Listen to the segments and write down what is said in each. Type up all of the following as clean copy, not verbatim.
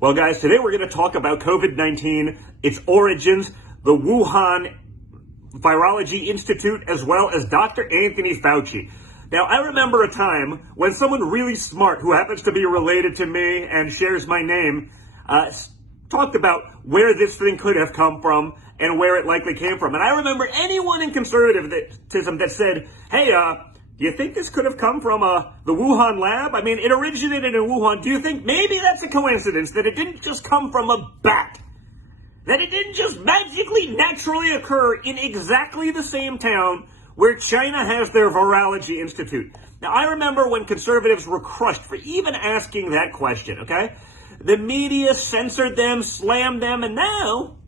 Well, guys, today we're going to talk about COVID-19, its origins, the Wuhan Virology Institute, as well as Dr. Anthony Fauci. Now, I remember a time when someone really smart, who happens to be related to me and shares my name, talked about where this thing could have come from and where it likely came from. And I remember anyone in conservatism that said, hey, do you think this could have come from the Wuhan lab? I mean, it originated in Wuhan. Do you think maybe that's a coincidence that it didn't just come from a bat? That it didn't just magically, naturally occur in exactly the same town where China has their Virology Institute? Now, I remember when conservatives were crushed for even asking that question, okay? The media censored them, slammed them, and now,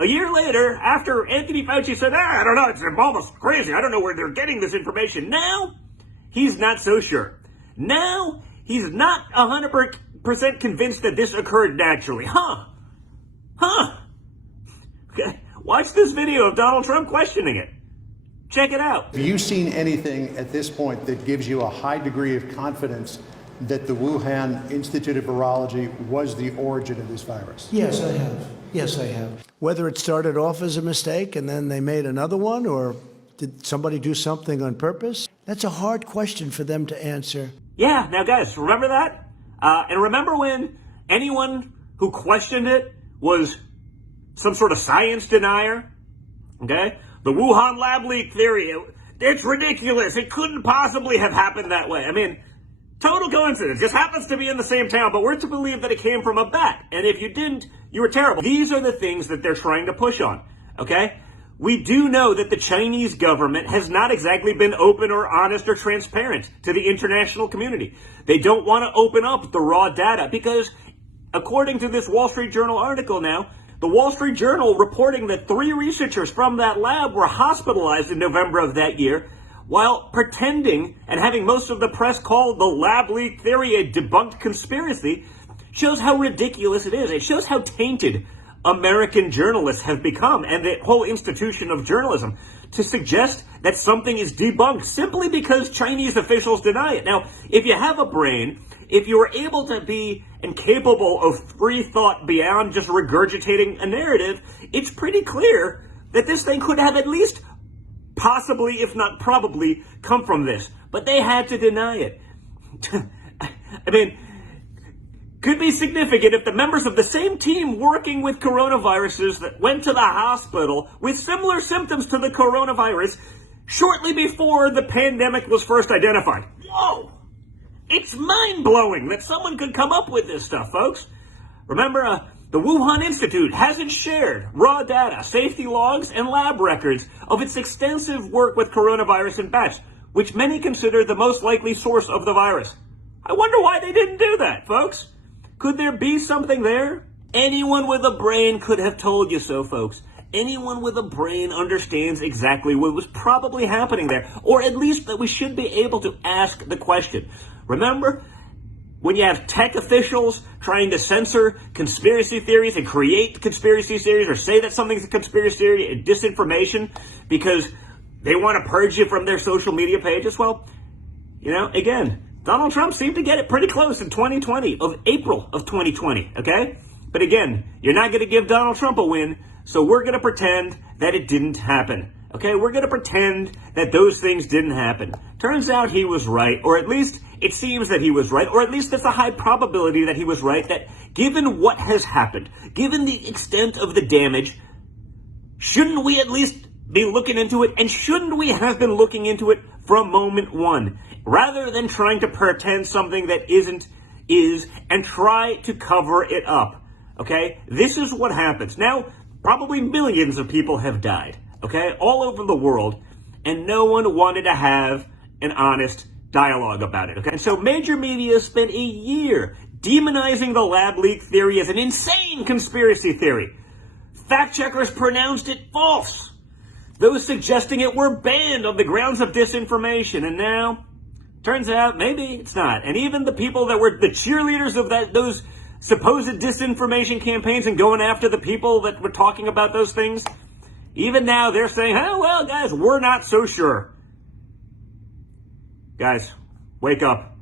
a year later, after Anthony Fauci said, I don't know, it's almost crazy, I don't know where they're getting this information, now he's not so sure. Now he's not 100% convinced that this occurred naturally. Okay. Watch this video of Donald Trump questioning it. Check it out. Have you seen anything at this point that gives you a high degree of confidence that the Wuhan Institute of Virology was the origin of this virus? Yes, I have. Yes, I have. Whether it started off as a mistake and then they made another one, or did somebody do something on purpose? That's a hard question for them to answer. Yeah, now guys, remember that? And remember when anyone who questioned it was some sort of science denier? Okay? The Wuhan lab leak theory, it's ridiculous. It couldn't possibly have happened that way. I mean, total coincidence. Just happens to be in the same town, but we're to believe that it came from a bat. And if you didn't, you were terrible. These are the things that they're trying to push on, okay? We do know that the Chinese government has not exactly been open or honest or transparent to the international community. They don't want to open up the raw data because, according to this Wall Street Journal article now, the Wall Street Journal reporting that 3 researchers from that lab were hospitalized in November of that year while pretending and having most of the press call the lab leak theory a debunked conspiracy shows how ridiculous it is. It shows how tainted American journalists have become and the whole institution of journalism to suggest that something is debunked simply because Chinese officials deny it. Now, if you have a brain, if you are able to be and capable of free thought beyond just regurgitating a narrative, it's pretty clear that this thing could have at least possibly, if not probably, come from this. But they had to deny it. I mean, could be significant if the members of the same team working with coronaviruses that went to the hospital with similar symptoms to the coronavirus shortly before the pandemic was first identified. Whoa! It's mind-blowing that someone could come up with this stuff, folks. Remember, the Wuhan Institute hasn't shared raw data, safety logs, and lab records of its extensive work with coronavirus in bats, which many consider the most likely source of the virus. I wonder why they didn't do that, folks. Could there be something there? Anyone with a brain could have told you so, folks. Anyone with a brain understands exactly what was probably happening there, or at least that we should be able to ask the question. Remember, when you have tech officials trying to censor conspiracy theories and create conspiracy theories or say that something's a conspiracy theory and disinformation because they want to purge you from their social media pages, well, you know, again, Donald Trump seemed to get it pretty close in 2020, of April of 2020, okay? But again, you're not going to give Donald Trump a win, so we're going to pretend that it didn't happen, okay? We're going to pretend that those things didn't happen. Turns out he was right, or at least it seems that he was right, or at least there's a high probability that he was right, that given what has happened, given the extent of the damage, shouldn't we at least be looking into it? And shouldn't we have been looking into it from moment one, rather than trying to pretend something that isn't is and try to cover it up? Okay, this is what happens. Now, probably millions of people have died, okay, all over the world, and no one wanted to have an honest dialogue about it, okay? And so major media spent a year demonizing the lab leak theory as an insane conspiracy theory. Fact checkers pronounced it false. Those suggesting it were banned on the grounds of disinformation, and now, turns out, maybe it's not. And even the people that were the cheerleaders of those supposed disinformation campaigns and going after the people that were talking about those things, even now they're saying, oh, well, guys, we're not so sure. Guys, wake up.